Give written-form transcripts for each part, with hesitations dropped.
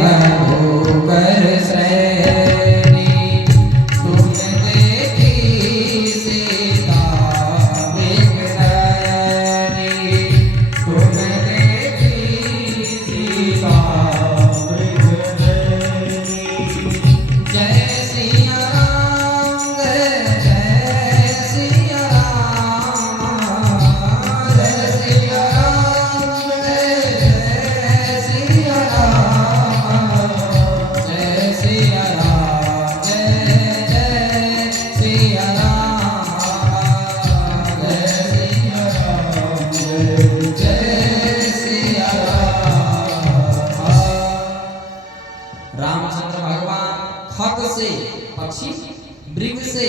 मधुकर श्रेणी तुम देखी सीता मृगनयनी तुम देखी सीता मृगनयनी जय सिया राम जय सिया राम जय सिया राम जय सिया राम जय सिया राम जय जय सिया राम जय सिया राम जय जय सिया राम। रामचंद्र भगवान खग से पक्षी मृग से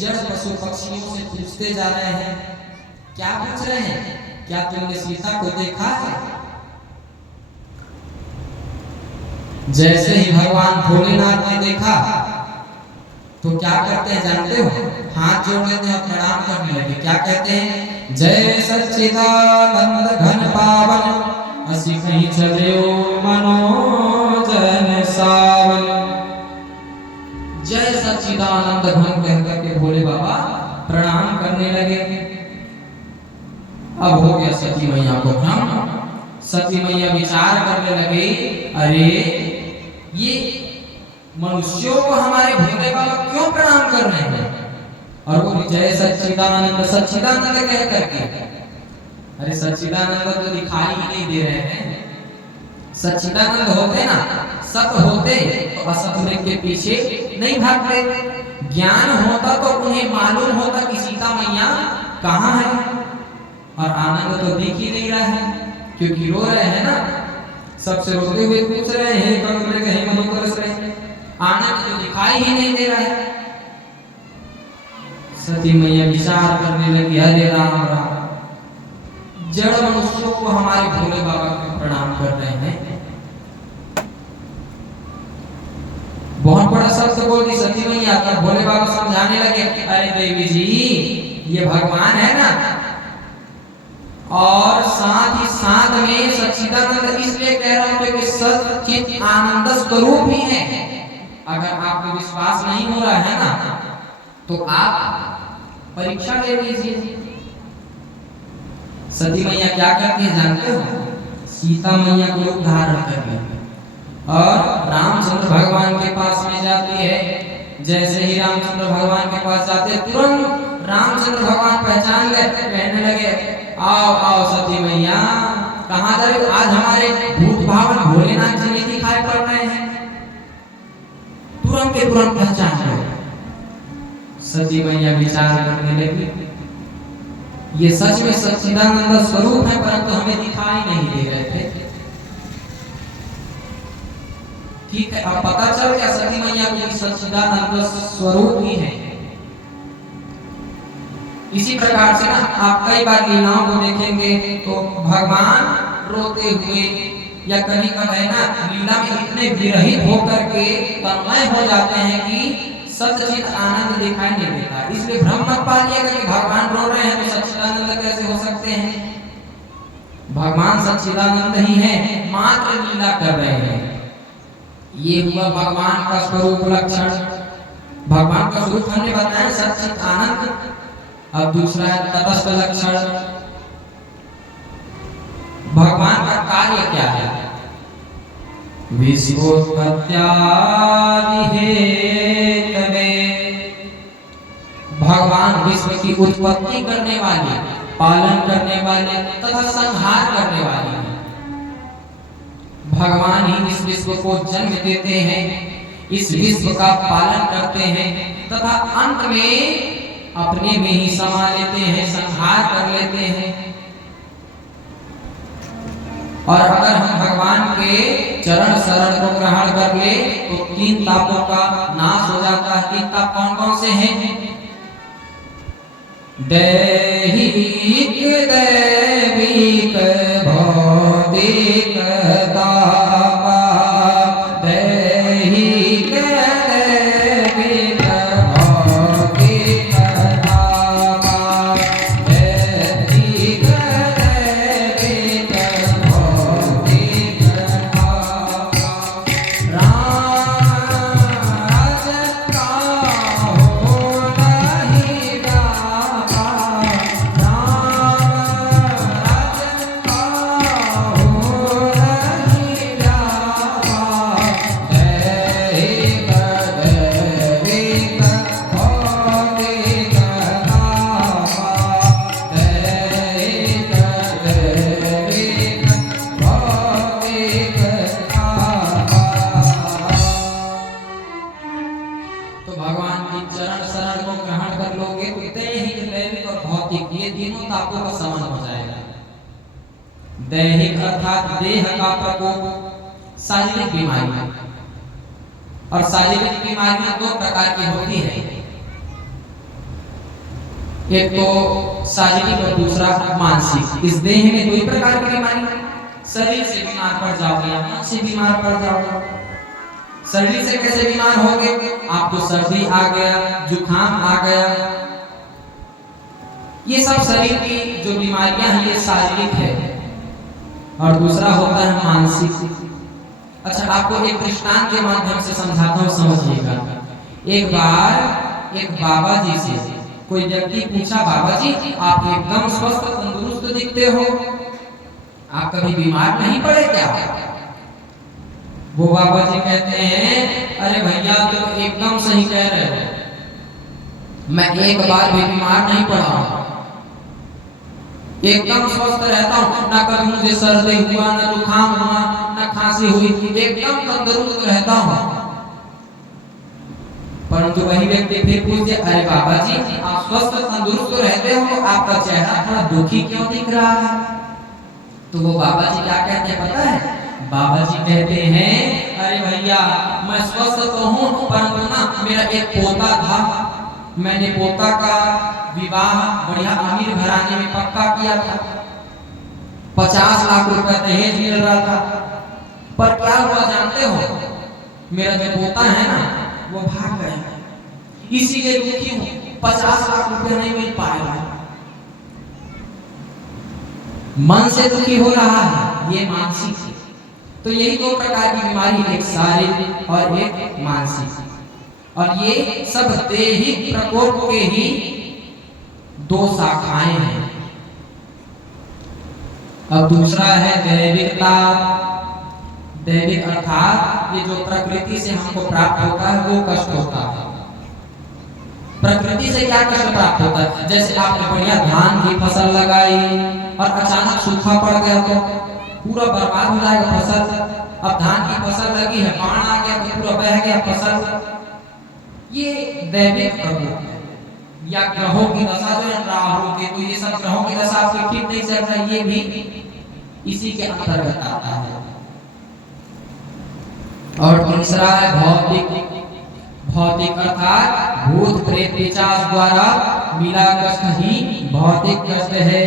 जड़ पशु पक्षियों से पूछते जा रहे हैं। क्या पूछ रहे हैं? क्या तुमने सीता को देखा है? जैसे ही भगवान भोलेनाथ ने देखा तो क्या करते हैं जानते हो? हाथ जोड़ लेते हैं और प्रणाम करने लगे। क्या कहते हैं? जय सच्चिदानंद घन पावन असि कहीं चलियो मनोजन सावन। जय सच्चिदानंद घन कहकर के भोले बाबा प्रणाम करने लगे। अब हो गया सती मैया को भ्रम। सती मैया विचार करने लगे, अरे ये मनुष्यों को हमारे भोले बाबा क्यों प्रणाम कर रहे हैं? और वो जय सच्चिदानंद सच्चिदानंद कह करके, अरे सच्चिदानंद तो दिखाई ही नहीं दे रहे हैं। सच्चिदानंद होते ना, सत होते तो असत के पीछे नहीं भागते। ज्ञान होता तो उन्हें मालूम होता कि सीता मैया कहाँ है। और आनंद तो दिख ही नहीं रहा है क्योंकि रो रहे हैं ना, सबसे रोते हुए पूछ रहे हैं कमरे कहीं मनोकर से। आनंद तो दिखाई ही नहीं दे रहा है। सती मैया विचार करने लगी, हरे राम राम, जड़ मनुष्यों को हमारे भोले बाबा को प्रणाम कर रहे हैं। बहुत बड़ा शब्द बोल दी सती मैया। तब भोले बाबा समझाने लगे, अरे देवी जी ये भगवान है ना, और साथ ही साथ में सच्चिदानंद इसलिए कह रहा हूं कि सच्चित आनंद स्वरूप ही है। अगर आपको विश्वास नहीं हो रहा है ना तो आप परीक्षा ले लीजिए। सती मैया क्या करती है जानते हो? सीता मैया को रूप धारण कर लेती और रामचंद्र भगवान के पास में जाती है। जैसे ही रामचंद्र भगवान के पास जाते तुरंत रामचंद्र भगवान पहचान गए, कहने लगे, आओ आओ सती मैया, कहाँ जा रहे हो? आज हमारे भूत भावन भोलेनाथ जी नहीं दिखाई पड़ रहे हैं। तुरंत के तुरंत पहचान गए। सती मैया विचार करने लगी, ये सच में सच्चिदानंद स्वरूप है परंतु हमें दिखाई नहीं दे रहे थे। ठीक है, अब पता चल गया सती मैया को सच्चिदानंद स्वरूप ही है। इसी प्रकार से ना आप कई बार लीलाओं को देखेंगे तो भगवान रोते हुए या कभी कभी ना लीला में इतने विरहित होकर के तन्मय हो जाते हैं कि सच्चिद आनंद दिखाई नहीं देता। इसलिए भ्रम मत पालिएगा कि भगवान रो रहे हैं तो सच्चिदानंद कैसे हो सकते हैं। भगवान सच्चिदानंद ही है, मात्र लीला कर रहे हैं। ये हुआ भगवान का स्वरूप लक्षण। भगवान का स्वरूप हमने बताया सच्चिद आनंद। अब दूसरा है तटस्थ लक्षण। भगवान का कार्य क्या है? विश्वोत्पत्त्यादि हेतवे, भगवान विश्व की उत्पत्ति करने वाले, पालन करने वाले तथा संहार करने वाले हैं। भगवान ही इस विश्व को जन्म देते हैं, इस विश्व का पालन करते हैं तथा अंत में अपने में ही समा लेते हैं, संहार कर लेते हैं। और अगर हम भगवान के चरण शरण को ग्रहण कर ले तो तीन तापों का नाश हो जाता है। तीन ताप कौन कौन से हैं? दैहिक दैविक भौतिक ताप, दैहिक दैविक भौतिक ताप, दैहिक दैविक भौतिक ताप। दैहिक अर्थात देह का प्रकोप, शारीरिक बीमारियां। और शारीरिक बीमारियां दो प्रकार की होती है, एक तो शारीरिक और दूसरा मानसिक। इस देह में दो ही प्रकार की बीमारी, शरीर से बीमार पड़ जाओगे या मन से बीमार पड़ जाओगे। शरीर से कैसे बीमार होगे? आपको सर्दी आ गया, जुकाम आ गया, ये सब शरीर की जो बीमारियां हैं ये शारीरिक है। और दूसरा होता है मानसिक। अच्छा, आपको एक दृष्टांत के माध्यम से समझाता हूँ, समझिएगा। एक बार एक बाबा जी से कोई व्यक्ति पूछा, बाबा जी आप एकदम स्वस्थ तंदुरुस्त दिखते हो, आप कभी बीमार नहीं पड़े क्या? वो बाबा जी कहते हैं, अरे भैया तुम एकदम सही कह रहे हो, मैं एक बार भी बीमार नहीं पड़ा हूं, एकदम स्वस्थ रहता हूं, ना कभी मुझे सर्दी हुआ, ना जुकाम हुआ, ना खांसी हुई, एकदम तंदुरुस्त रहता हूं। परंतु वही व्यक्ति फिर पूछे, अरे बाबा जी आप स्वस्थ तंदुरुस्त रहते हो, आपका चेहरा थोड़ा दुखी क्यों दिख रहा है? तो वो बाबा जी क्या कहते हैं पता है? बाबा जी कहते हैं, अरे भैया मैं स्वस्थ तो हूं, परंतु ना मेरा एक पोता था, मैंने पोता का विवाह बढ़िया अमीर घराने में पक्का किया था, 50 लाख रुपए दहेज मिल रहा था, पर क्या हुआ जानते हो? मेरा जो पोता है ना वो भाग गया, इसीलिए दुखी हूं, 50 लाख रुपए नहीं मिल पाएगा। मन से दुखी हो रहा है, ये मानसिक है। तो यही दो प्रकार की बीमारी, एक शारीरिक और एक मानसिक, और ये सब दैहिक प्रकोप के ही दो शाखाएं हैं। अब दूसरा है दैविक ताप। दैविक अर्थात ये जो प्रकृति से हमको प्राप्त होता है वो कष्ट होता है। प्रकृति से क्या कष्ट प्राप्त होता है? जैसे आपने बढ़िया धान की फसल लगाई और अचानक सूखा पड़ गया तो पूरा बर्बाद हो जाएगा फसल। अब धान की फसल लगी है, बाढ़ आ गया तो पूरा बह गया फसल। ये दैविक प्रकोप है। या ग्रहों की दशा जो है राहु के, तो ये सब ग्रहों की दशा आपकी ठीक नहीं चल रहा, ये भी इसी के अंतर्गत आता है। और तीसरा है भौतिक। भौतिक अर्थात भूत प्रेत पिशाच द्वारा मिला कष्ट ही भौतिक कष्ट है।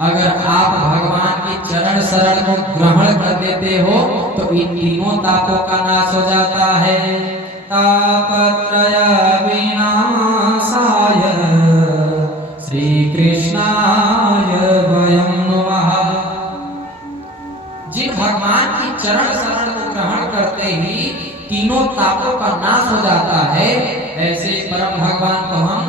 अगर आप भगवान के चरण शरण को ग्रहण कर देते हो तो इन तीनों तापों का नाश हो जाता है। तापत्रय विनाशाय श्री कृष्णाय वयं नमः। जिन भगवान की चरण शरण को ग्रहण करते ही तीनों तापों का नाश हो जाता है, ऐसे परम भगवान को हम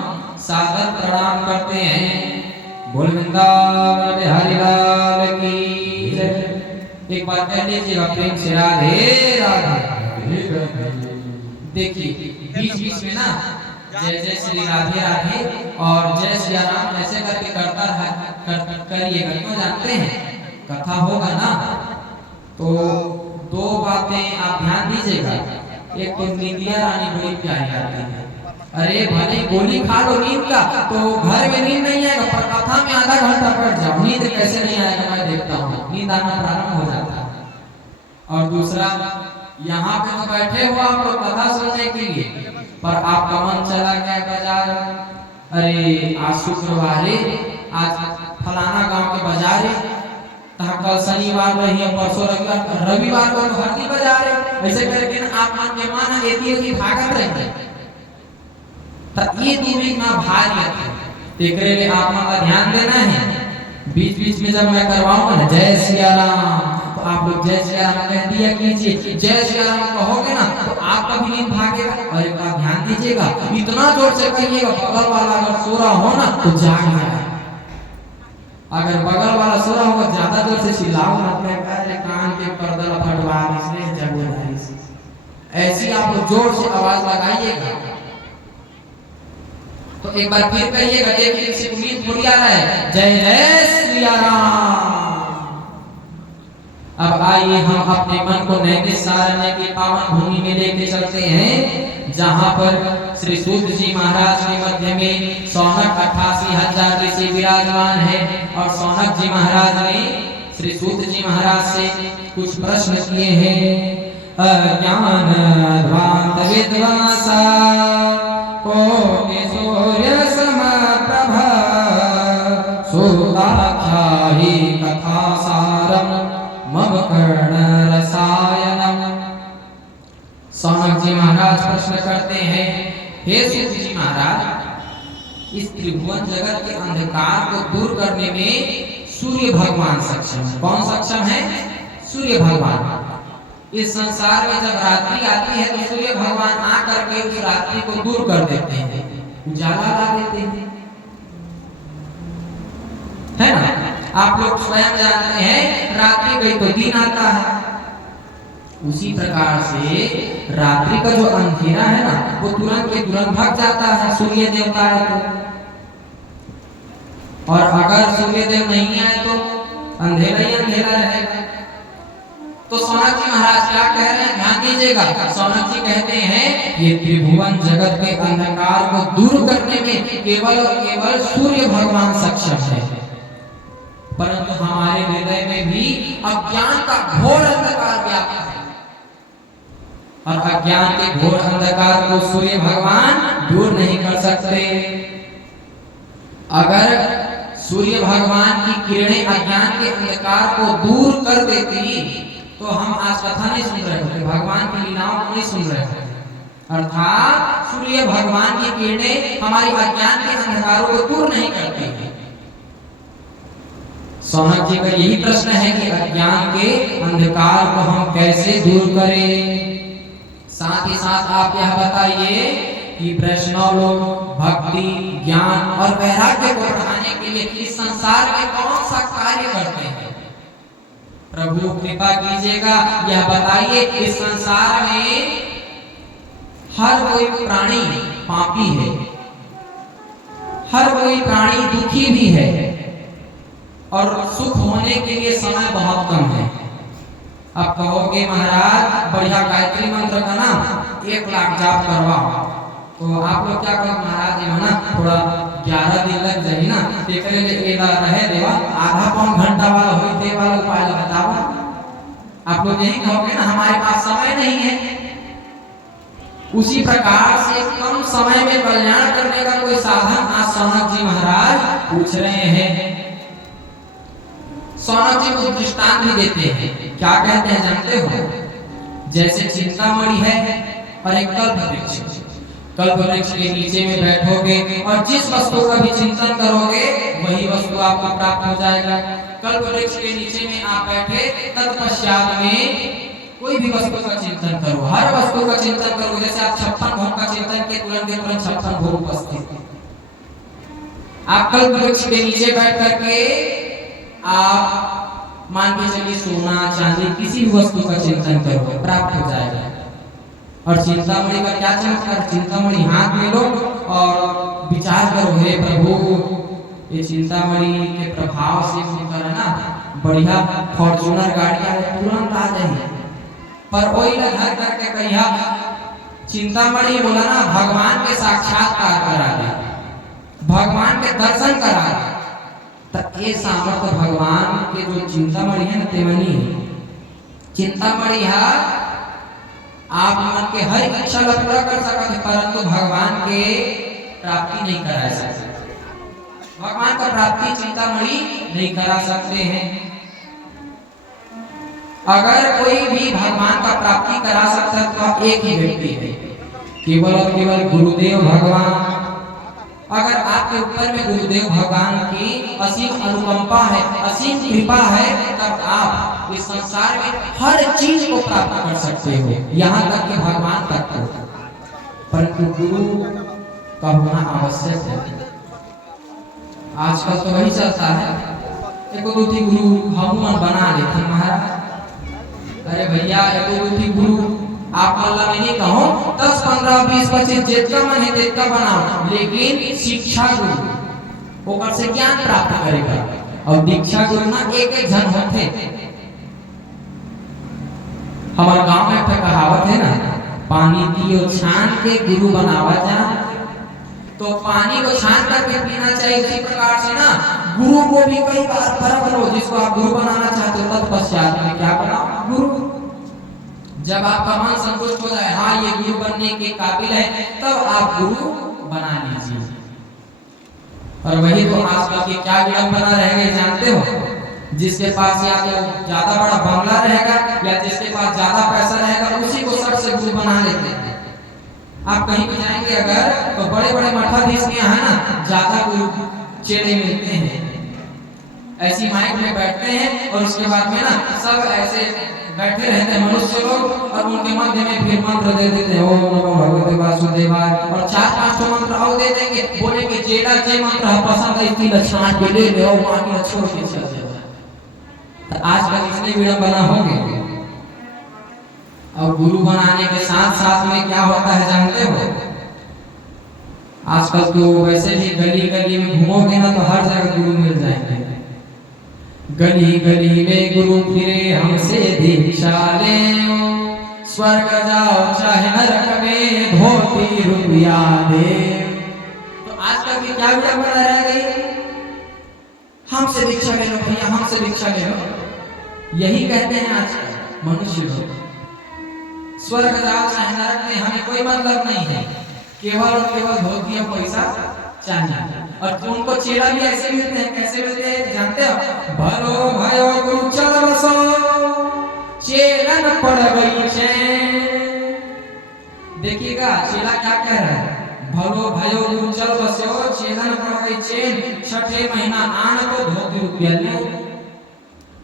सादर प्रणाम करते हैं। बोल वृंदावन बिहारी लाल की जय। एक बार कह लीजिएगा प्रेम से राधे राधे। देखिए बीच बीच में ना जय जय श्री राधे राधे और जय श्री राम ऐसे करके करता है, करिएगा। क्यों जानते हैं? कथा होगा ना तो दो बातें आप ध्यान दीजिएगा। एक तो नींदिया रानी बड़ी प्यारी आती है। अरे भले गोली खा लो नींद का तो घर में नींद नहीं आएगा, पर कथा में आधा घंटा बैठ जाओ, नींद कैसे नहीं आएगा मैं देखता हूँ, नींद आना प्रारंभ हो जाता है। और दूसरा, यहाँ पे तो बैठे हो आप लोग कथा सुनने के लिए, पर आपका मन चला गया बाजार। अरे आज शुक्रवार है, आज फलाना गांव के बाजार है, कल शनिवार रही है, परसों रविवार को हरदी बाजार है, ऐसे करके आप मन के मन एती भागत रहते। ये दूरी ना भारी है, एकरे लिए आप मन का ध्यान देना है। बीच बीच में जब मैं करवाऊंगा ना जय सिया राम, तो आप लोग जय सिया राम कह दिया कीजिए। जय सिया राम कहोगे ना तो आपका भी नींद भागेगा। और एक बात ध्यान दीजिएगा, इतना जोर से कहिएगा बगल वाला अगर सो रहा हो ना तो जाग जाए। अगर बगल वाला सो रहा होगा ज्यादा जोर से चिल्लाओ मत, कान के पर्दा फटवा इसलिए जगह ऐसी आप लोग जोर से आवाज लगाइएगा। तो एक बार फिर कहिएगा, देखिए से उम्मीद पूरी आ रहा है। जय जय श्री राम। अब आइए हम अपने मन को नैमिषारण्य की पावन भूमि में लेके चलते हैं, जहां पर श्री सूत जी महाराज के मध्य में सौनक 88,000 ऋषि विराजमान है। और सौनक जी महाराज ने श्री सूत जी महाराज से कुछ प्रश्न किए हैं। अज्ञान ध्वांत विद्वांसा कोटि सूर्य समप्रभा सुताख्यायी कथा सारम मम कर्ण रसायनम। सौनक जी महाराज प्रश्न करते हैं, हे सूत जी महाराज, इस त्रिभुवन जगत के अंधकार को दूर करने में सूर्य भगवान सक्षम है। कौन सक्षम है? सूर्य भगवान। इस संसार में जब रात्रि आती है तो सूर्य भगवान आकर के उस रात्रि को दूर कर देते हैं, उजाला ला देते हैं, है ना? आप लोग स्वयं जानते हैं रात्रि गई तो दिन आता है। उसी प्रकार से रात्रि का जो अंधेरा है ना, वो तुरंत के तुरंत भाग जाता है सूर्य देवता है तो। और अगर सूर्य देव नहीं आए तो अंधेरा ही अंधेरा रहेगा। तो सौनक जी महाराज क्या कह रहे हैं, ध्यान दीजिएगा। सौनक जी कहते हैं ये त्रिभुवन जगत के अंधकार को दूर करने में केवल और केवल सूर्य भगवान सक्षम है, परंतु हमारे हृदय में भी अज्ञान का घोर अंधकार व्याप्त है और अज्ञान के घोर अंधकार को सूर्य भगवान दूर नहीं कर सकते। अगर सूर्य भगवान की किरणें अज्ञान के अंधकार को दूर कर देती तो हम आज कथा नहीं सुन रहे होते, भगवान की लीलाओं को नहीं सुन रहे होते। अर्थात सूर्य भगवान की किरणें हमारी अज्ञान के अंधकारों को दूर नहीं करती है। सौनक जी का यही प्रश्न है कि अज्ञान के अंधकार को हम कैसे दूर करें। साथ ही साथ आप यह बताइए कि वैष्णव लोग भक्ति, ज्ञान और वैराग्य को बढ़ाने के लिए इस संसार में कौन सा कार्य करते हैं? प्रभु कृपा कीजिएगा, यह बताइए। इस संसार में हर कोई प्राणी पापी है, हर कोई प्राणी दुखी भी है और सुख होने के लिए समय बहुत कम है। अब कहोगे महाराज बढ़िया गायत्री मंत्र का ना 1 लाख जाप करवाओ, तो आप लोग क्या कहो महाराज जी ना थोड़ा 11 दिन लग जाए ना, एकरे ले एला रहे देवा आधा पौन घंटा वाला होई दे वाला उपाय बताओ। आप लोग यही कहोगे ना हमारे पास समय नहीं है। उसी प्रकार से कम समय में कल्याण करने का कोई साधन आज सौनक जी महाराज पूछ रहे हैं। सौनक जी को दृष्टांत भी देते हैं। क्या कहते हैं जानते हो? जैसे चिंतामणि है और एक कल्प वृक्ष। कल्प वृक्ष के नीचे में बैठोगे और जिस वस्तु का भी चिंतन करोगे वही वस्तु आपको प्राप्त हो जाएगा। कल्प वृक्ष के नीचे में आप बैठे, तत्पश्चात में कोई भी वस्तु का चिंतन करो, हर वस्तु का चिंतन करो। जैसे आप 56 भोग का चिंतन के तुरंत 56 भोग उपस्थित। आप कल्प वृक्ष के नीचे बैठ करके आप मान के चलिए सोना चांदी किसी भी वस्तु का चिंतन करो, प्राप्त हो जाएगा। और चिंतामणि का क्या चमत्कार, चिंतामणि हाथ में लो और विचार करो, हे प्रभु ये चिंतामणि के प्रभाव से होकर है ना बढ़िया फॉर्च्यूनर गाड़ियां तुरंत आ जाएंगे। पर वही ना घर करके कहिया चिंतामणि बोला ना भगवान के साक्षात्कार करा दे, भगवान के दर्शन करा दे। तो ये सामर्थ्य भगवान के जो चिंतामणि है ना तेमनी चिंतामणि है। आप मन के हर इच्छा को पूरा कर सकते हैं, परंतु भगवान के प्राप्ति नहीं करा सकते। भगवान का प्राप्ति चिंतामणि नहीं करा सकते हैं। अगर कोई भी भगवान का प्राप्ति करा सकता है तो एक ही व्यक्ति है, केवल और केवल गुरुदेव भगवान। अगर आपके ऊपर में गुरुदेव भगवान की असीम अनुकंपा है, असीम कृपा है, तब आप इस संसार में हर चीज को प्राप्त कर सकते हो, यहाँ तक कि भगवान तक को। परंतु गुरु का होना आवश्यक है। आजकल तो वही चलता है, एको दूती गुरु हम मन बना लेते महाराज। अरे भैया एको दूती गुरु आप अल्लाह में नहीं कहो 10, 15, 20, 25 जितना मन है जितना बनाओ, लेकिन शिक्षा गुरु ओकर से ज्ञान प्राप्त करेगा। और दीक्षा गुरु ना एक जन होते। हमारे गांव में कहावत है ना, पानी पियो छान के गुरु बनावा जा। तो पानी को छान करके पीना चाहिए। इसी प्रकार से ना गुरु को भी कई बार परख लो, जिसको आप गुरु बनाना चाहते हो तत्पश्चात में क्या बनाओ, गुरु। जब आपका मन संतुष्ट हो जाए, हाँ ये गुरु बनने के काबिल है, तब आप गुरु बना लीजिए। और वही तो आजकल के क्या विडंबना रह गई जानते हो, जिसके पास या तो ज्यादा बड़ा बंगला रहेगा या जिसके पास ज्यादा पैसा रहेगा उसी को सर से गुरु बना लेते हैं। आप कहीं भी जाएंगे अगर तो बड़े बड़े मठाधीश के यहाँ ना ज्यादा गुरु चेले मिलते हैं, ऐसी माइक में बैठते हैं और उसके बाद में ना सब ऐसे बैठे रहते हैं मनुष्य लोग, और उनके मध्य में फिर मंत्र दे देते हैं, ओम नमो भगवते वासुदेवाय, और 4-5 मंत्र और दे देंगे, बोलेंगे चेला जे मंत्र पसंद है इसकी लक्षण के ले ले और बाकी छोड़ के चल जाए। आजकल इसलिए विडंबना हो गई। और गुरु बनाने के साथ साथ में क्या होता है जानते हो, आजकल तो वैसे भी गली गली में घूमोगे ना तो हर जगह गुरु मिल जाएंगे। गली गली में गुरु फिरे हमसे दीक्षा ले, स्वर्ग जाओ चाहे नरक में धोती रुपया दे। तो आजकल की क्या विडंबना रह गई, हमसे दीक्षा ले लो भैया, हमसे दीक्षा ले लो, यही कहते हैं आज मनुष्य लोग। स्वर्ग जाओ चाहे नरक में हमें कोई मतलब नहीं है, केवल और केवल धोती और पैसा चाहिए। और उनको चेला भी ऐसे मिलते हैं, कैसे मिलते हैं जानते हो, भलो भयो गुरु चल बसो चेलन पड़ गई चैन। देखिएगा चेला क्या कह रहा है, भलो भयो गुरु चल बसो चेलन पड़ गई चैन, 6ठे महीना आन तो धोती रुपया ले।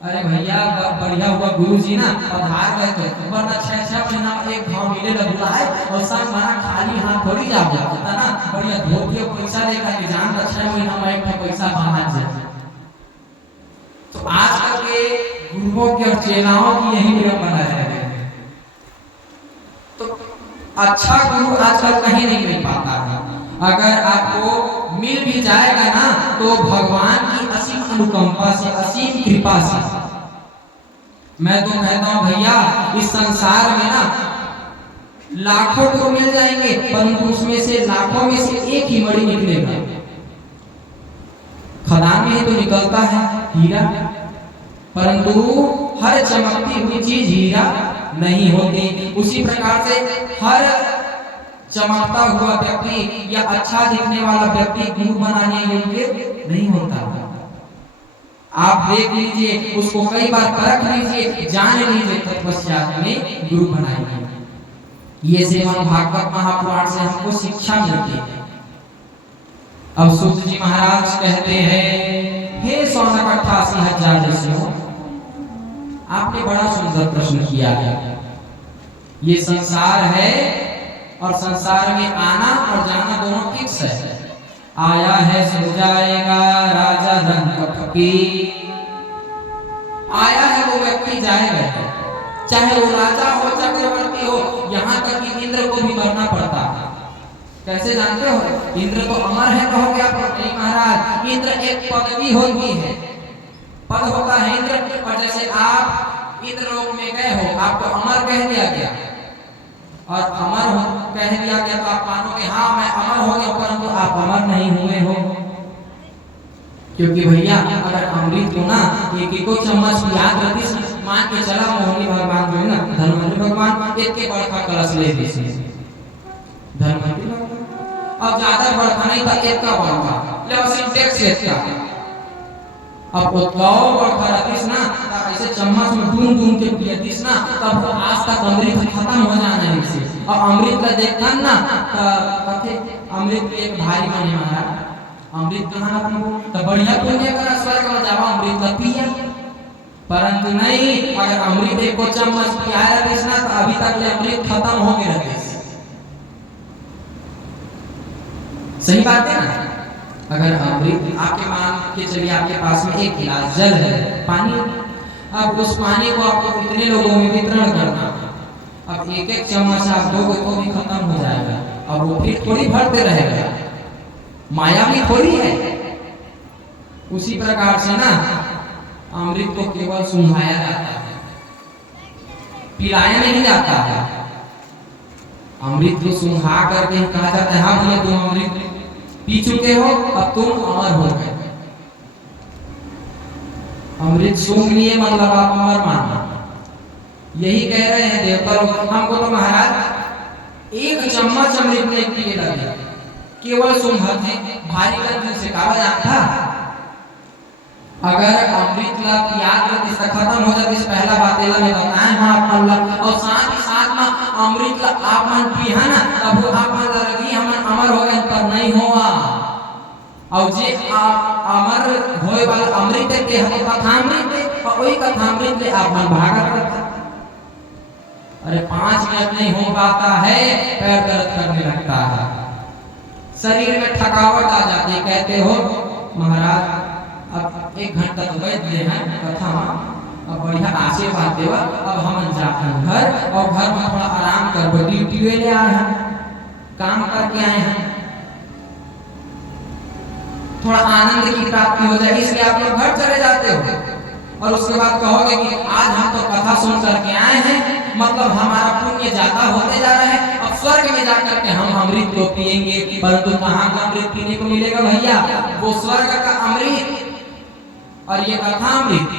अरे भैया बढ़िया हुआ गुरुजी ना पधार गए थे, वरना 6-6 महीना एक भाव मिले लगता है और सब मना खाली हाथ थोड़ी जा होता ना, बढ़िया धोती और पैसा लेकर के जान 6 महीना में एक पैसा बाहर जाए। तो आजकल के गुरुओं के और चेलाओं की यही विडंबना है। तो अच्छा गुरु आजकल कहीं नहीं मिल पाता है, अगर आपको मिल भी जाएगा ना तो भगवान की असीम अनुकंपा से, असीम कृपा से। मैं तो कहता हूं भैया इस संसार में ना लाखों गुरु मिल जाएंगे, परंतु उसमें से लाखों में से एक ही मणि निकलेगा। खदान में ही तो निकलता है हीरा, परंतु हर चमकती हुई चीज हीरा नहीं होती। उसी प्रकार से हर चमकता हुआ व्यक्ति या अच्छा दिखने वाला व्यक्ति गुरु बनाने योग्य नहीं होता। आप देख लीजिए, उसको कई बार परख लीजिए, जान लीजिए, तत्पश्चात में गुरु बनाइए। ये श्रीमद् भागवत महापुराण से हमको शिक्षा मिलती है। अब सूत जी महाराज कहते हैं, हे 188,000 ऋषियों, आपने बड़ा सुंदर प्रश्न किया है। ये संसार है और संसार में आना और जाना दोनों फिक्स है। आया है सो जाएगा राजा रंग फकीर, आया है वो व्यक्ति जाएगा, चाहे वो राजा हो चक्रवर्ती हो, यहाँ तक कि इंद्र को भी मरना पड़ता है। कैसे जानते हो, इंद्र तो अमर है कहोगे आप, नहीं महाराज, इंद्र एक पदवी होती है, पद होता है इंद्र। और जैसे आप इंद्र लोक में गए हो, आपको अमर कह दिया गया और अमर कह दिया गया तो आप मानोगे हाँ मैं अमर हो गया, परंतु आप अमर नहीं हुए हो। क्योंकि भैया अगर अमृत को ना एक चम्मच याद रखी, मान के चला मोहनी भगवान जो है ना धनवंतरी भगवान एक के बड़का कलश ले दी धनवंतरी भगवान, अब ज्यादा बड़का नहीं था, एक का बड़का ले सिंटेक्स का। अब उत्काओ बड़का रखीस ना ऐसे चम्मच में दून के पियतीस ना, तब आज तक अमृत खत्म हो जाना है इसे। और अमृत का देखता ना कथे अमृत एक भारी माने महाराज, अमृत कहाँ ना पीबो तो बढ़िया पुण्य करा स्वर्ग में जावा अमृत का पिया, परंतु नहीं, अगर अमृत एक को चम्मच पियाया रहीस ना तो अभी तक ले अमृत खत्म हो गए रहते। सही बात है ना। अगर अमृत आपके मान के चलिए आपके पास में एक गिलास जल है, पानी, अब उस पानी को आपको कितने लोगों में वितरण करना, अब एक चम्मच आप दोगे तो भी खत्म हो जाएगा, अब वो फिर थोड़ी भरते रहेगा, माया भी थोड़ी है। उसी प्रकार से ना अमृत को केवल सुंघाया जाता है, पिलाया नहीं जाता है। अमृत को सुंघा करके कहा जाता है हाँ भैया तुम अमृत पी चुके हो, अब तुम अमर हो गए। अमृत सूंघ लिए मतलब आप अमर माना, यही कह रहे हैं देवता लोग हमको। तो महाराज एक चम्मच अमृत नहीं पिए लगे, केवल सूंघत है। भारी कंजूस से कावा जाता, अगर अमृत ला याद रखते से खत्म हो जाती, पहला बात एला में बताएं हां अल्लाह, और साथ ही साथ में अमृत ला आप मन पिया ना, तब वो आप मन लगी हम अमर हो गए, पर नहीं हुआ। और जे आप अमर होए वाला अमृत के हम कथामृत, और वही कथामृत ले आप मन भागत रहता। अरे 5 मिनट नहीं हो पाता है, पैर दर्द करने लगता है, शरीर में थकावट आ जाती है। कहते हो महाराज अब 1 घंटा तो बैठ गए हैं कथा में, अब बढ़िया आशीर्वाद देवा, अब हम जाते हैं घर, और घर में थोड़ा आराम कर, ड्यूटी ले आए हैं, काम करके आए हैं, थोड़ा आनंद की प्राप्ति हो जाए, इसलिए आप लोग घर चले जाते हो। और उसके बाद कहोगे कि आज हम तो कथा सुन करके आए हैं, मतलब हमारा पुण्य ज्यादा होते जा रहा है, अब स्वर्ग में जाकर के हम अमृत को पिएंगे। परंतु कहाँ का अमृत पीने को मिलेगा भैया? वो स्वर्ग का अमृत और ये कथामृत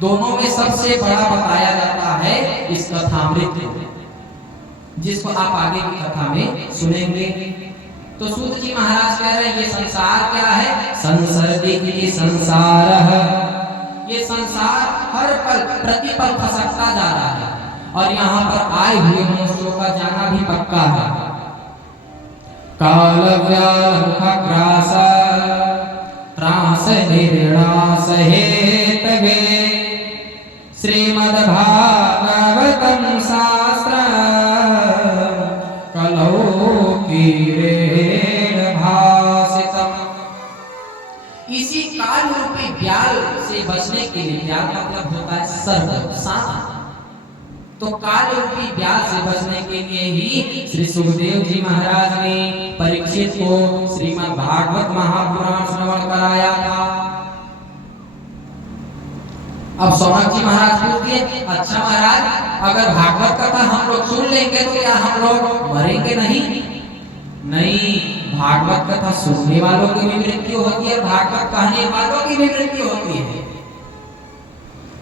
दोनों में सबसे बड़ा बताया जाता है इस कथामृत, जिसको आप आगे की कथा में सुनेंगे। तो सूत जी महाराज कह रहे हैं ये संसार क्या है? संसर्गी संसार, ये संसार हर पल प्रतिपल खसकता जा रहा है, और यहाँ पर आए हुए मनुष्यों का जाना भी पक्का है। काल व्याघ्रास त्रास निर्णास हेतवे श्रीमद् भागवतम शास्त्र कलौ कीरेण भासितम। इसी काल रूपी व्याल से बचने के लिए, व्याल मतलब होता है सर्प, सांप, तो काल रूपी व्याल से बचने के लिए ही श्री सुखदेव जी महाराज ने परीक्षित को श्रीमद् भागवत महापुराण श्रवण कराया था। अब सौनक जी महाराज पूछते, अच्छा महाराज अगर भागवत कथा हम लोग सुन लेंगे तो क्या हम लोग मरेंगे नहीं? नहीं, भागवत कथा सुनने वालों की भी मृत्यु होती है, भागवत कहने वालों की भी मृत्यु होती है,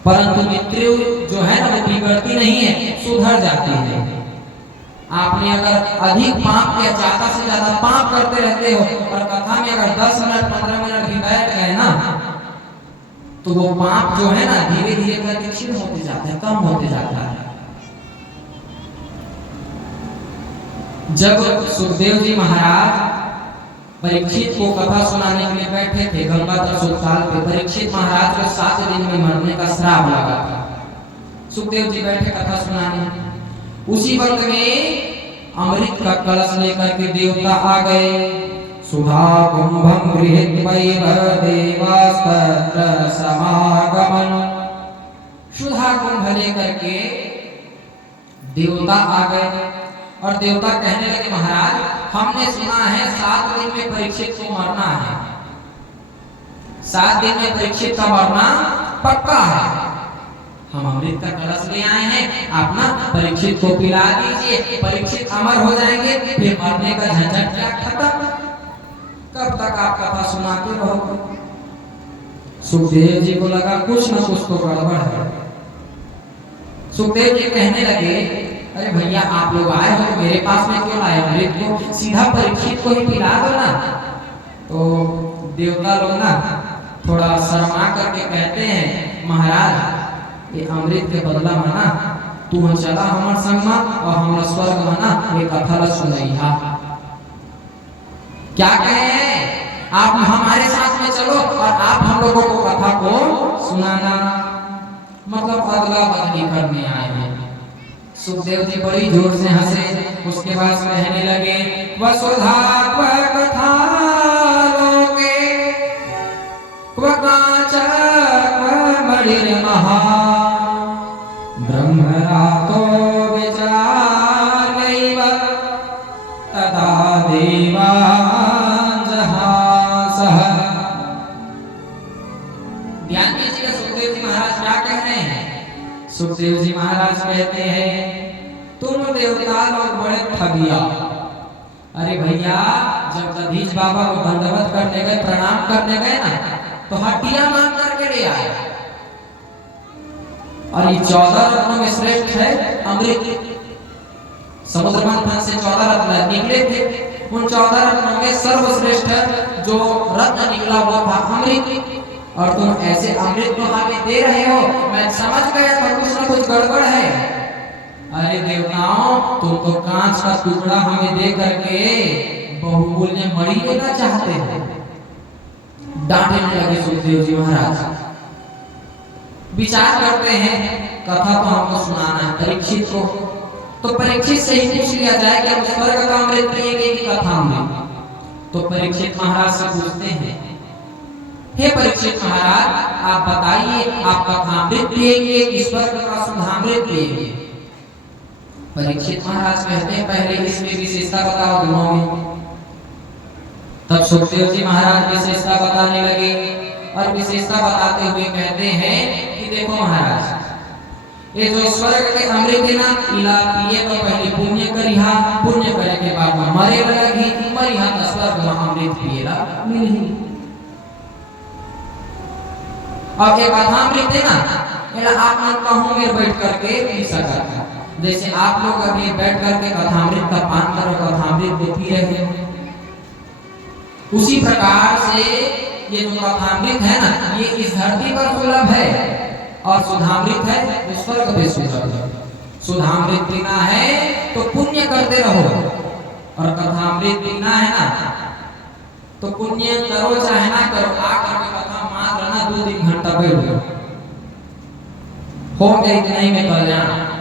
परंतु मृत्यु जो है ना वो बिगड़ती नहीं है, सुधर जाती है। आपने अगर अधिक पाप या ज्यादा से ज्यादा पाप करते रहते हो, और कथा में अगर 10 मिनट 15 मिनट भी बैठ गए ना, तो वो पाप जो है ना धीरे धीरे करके क्षीण होते जाता है, कम होते जाता है। जब सुखदेव जी महाराज परीक्षित को कथा सुनाने के लिए बैठे थे, गंगाधर सुल्तान पे परीक्षित महाराज को 7 दिन में मरने का श्राप लगा था। सुखदेव जी बैठे कथा सुनाने, उसी वक्त में अमृत का कलश लेकर के देवता आ गए। सुधा कुंभम गृहीत्वैव देवास्तत्र समागमन, सुधा कुंभ लेकर के देवता आ गए, और देवता कहने लगे महाराज हमने सुना है 7 दिन में परीक्षित को मरना है, 7 दिन में परीक्षित का मरना पक्का है, हम अमृत का कलश ले आए हैं, आप ना परीक्षित को पिला दीजिए, परीक्षित अमर हो जाएंगे, फिर मरने का झंझट क्या खत्म। कब तक आप कथा सुनाते रहोगे? सुखदेव जी को लगा कुछ न कुछ तो गड़बड़ है। सुखदेव जी कहने लगे अरे भैया आप लोग आए हो तो मेरे पास में क्यों आए? अमृत को सीधा परीक्षित को ही पिला दो ना। तो देवता लोग ना थोड़ा शर्मा करके कहते हैं महाराज ये अमृत के बदला में ना तू चला हमारे संग में, और हम स्वर्ग में ना एक कथा सुनैहा। क्या कहे हैं? आप हमारे साथ में चलो और आप हम लोगों को कथा को सुनाना, मतलब अदला बदली करने आए हैं। सुखदेव जी बड़ी जोर से हंसे, उसके बाद कहने लगे वसुधा कथा लोके क्वकाच क्वमणिर्महा ब्रह्मरातो विचारैव तदा देवान् जहासः। ध्यान कीजिएगा सुखदेव जी महाराज क्या कह रहे हैं। सुखदेव जी महाराज कहते हैं तुम देवता लोग बड़े ठगिया। अरे भैया जब दधीच बाबा को दंडवत करने गए, प्रणाम करने गए ना, तो हड्डियां मांग करके ले आए, और ये 14 रत्नों में श्रेष्ठ है अमृत। समुद्र मंथन से 14 रत्न निकले थे, उन 14 रत्नों में सर्वश्रेष्ठ जो रत्न निकला वो था अमृत। और तुम ऐसे अमृत को हमें दे रहे हो, मैं समझ गया था कुछ ना कुछ गड़बड़ है। अरे देवताओं, तुम तो कांच का टुकड़ा हमें दे करके बहुमूल्य मणि लेना चाहते हो। डांटने लगे सुखदेव जी महाराज। विचार करते हैं कथा तो हमको सुनाना है परीक्षित को, तो परीक्षित से ही पूछ लिया जाए कि हम स्वर्ग का अमृत पिएंगे कि कथा अमृत। तो परीक्षित महाराज से पूछते हैं, हे परीक्षित महाराज, आप बताइए आप कथामृत पिएंगे कि स्वर्ग का सुधामृत पिएंगे? परीक्षित महाराज कहते हैं पहले इसमें विशेषता बताओ दोनों में। तब सुखदेव जी महाराज विशेषता बताने लगे और विशेषता बताते हुए कहते हैं कि देखो महाराज, ये जो स्वर्ग के अमृत है ना, इला पिए तो पहले पुण्य करिहा, पुण्य करे के बाद मरे लगी, मरिहा तो स्वर्ग में अमृत पिएला मिलही। और एक कथामृत है ना, इला आप मन कहूं में बैठ करके पी सकता है। जैसे आप लोग अभी बैठ करके कथामृत का पान करो, कथामृत को पी रहे हो, उसी प्रकार से ये जो कथामृत है ना, ये इस धरती पर सुलभ है और सुधामृत है वो स्वर्ग पे सुलभ है। सुधामृत पीना है तो पुण्य करते रहो, और कथामृत पीना है ना तो पुण्य करो चाहे ना करो, आकर के कथा मात्र ना 2-3 घंटा बैठो, हो गई नहीं में कल्याण।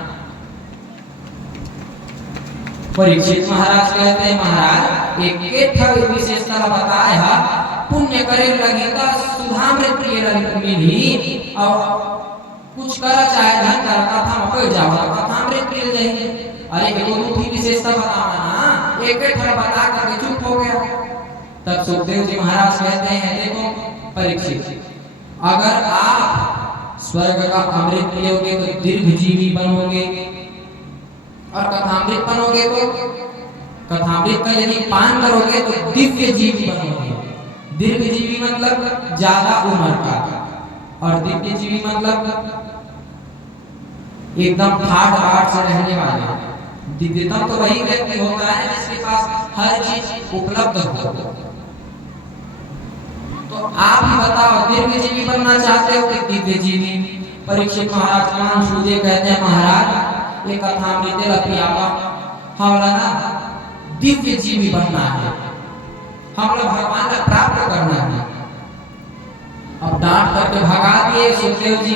परीक्षित महाराज कहते हैं महाराज एक विशेषता बताया, पुण्य करे लगी तो सुधामृत पिए मिली, और कुछ कर चाहे धन कर कथा में बैठ जाओ तो कथामृत पिए जाएंगे। अरे एगो दूसरी विशेषता बताना ना, एक बता करके चुप हो गया। तब सुखदेव जी महाराज कहते हैं देखो परीक्षित, अगर आप स्वर्ग का अमृत पियोगे तो दीर्घजीवी बनोगे, और कथामृत बनोगे तो कथामृत का यदि पान करोगे तो दिव्य जीवी बनोगे। दीर्घ जीवी मतलब ज्यादा उम्र का, और दिव्य जीवी मतलब एकदम ठाट बाट से रहने वाले। दिव्यतम तो वही व्यक्ति होता है जिसके पास हर चीज उपलब्ध हो। तो आप ही बताओ दीर्घ जीवी बनना चाहते हो कि दिव्य जीवी? परीक्षित महाराज कान सूझे कहते हैं महाराज ये कथामृत पियावा, हमला ना दिव्य जीवी बनना है, हमला भगवान का प्राप्त करना है। अब डांट करके भगा दिए सुखदेव जी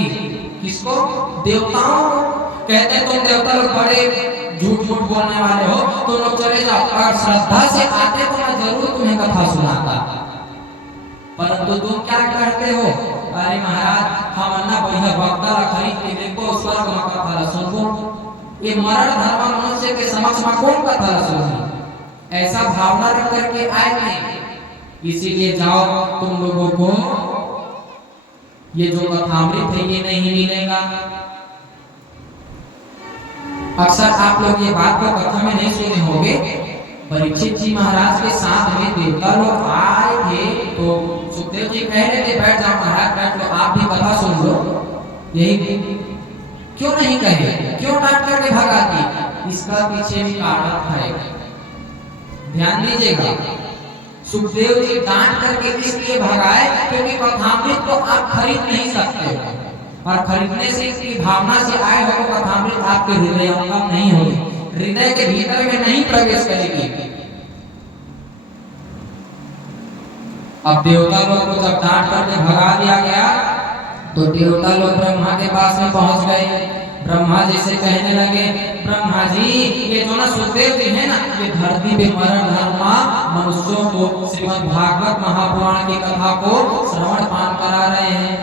किसको? देवताओं को। कहते तुम देवता लोग बड़े झूठ मूठ बोलने वाले हो, तो लोग चले जाओ, अगर श्रद्धा से आते तो मैं जरूर तुम्हें कथा सुनाता, परंतु तुम क्या करते हो? अरे महाराज हम अन्ना बढ़िया वक्ता खरीद के देखो स्वर्ग में कथा सुनो, ये मरण धर्म मनुष्य के समक्ष में कौन कथा सुनी? ऐसा भावना रख करके आए नहीं। इसीलिए जाओ तुम लोगों को ये जो कथामृत है ये नहीं मिलेगा। अक्सर आप लोग ये बात को कथा में नहीं सुने होंगे। परीक्षित जी महाराज के साथ में देवता लोग आए थे, तो सुखदेव जी कह रहे थे बैठ जाओ महाराज बैठ लो, आप भी कथा सुन लो। यही क्यों नहीं कहे, क्यों डांट करके भगा दी? इसका पीछे भी कारण है, ध्यान दीजिएगा। सुखदेव जी डांट करके इसलिए भगाए क्योंकि कथामृत को आप खरीद नहीं सकते, और खरीदने से इसकी भावना से आए हो तो कथामृत आपके हृदय अंगम नहीं होगी, हृदय के भीतर में नहीं प्रवेश करेगी। अब देवता लोग को जब डांट करके भगा दिया गया तो देवता लोग ब्रह्मा के पास में पहुंच गए। ब्रह्मा जी से कहने लगे, ब्रह्मा जी ये जो ना सुखदेव जी है ना, ये धरती पे मरण धर्मा मनुष्यों को श्रीमद् भागवत महापुराण की कथा को श्रवण पान करा रहे हैं।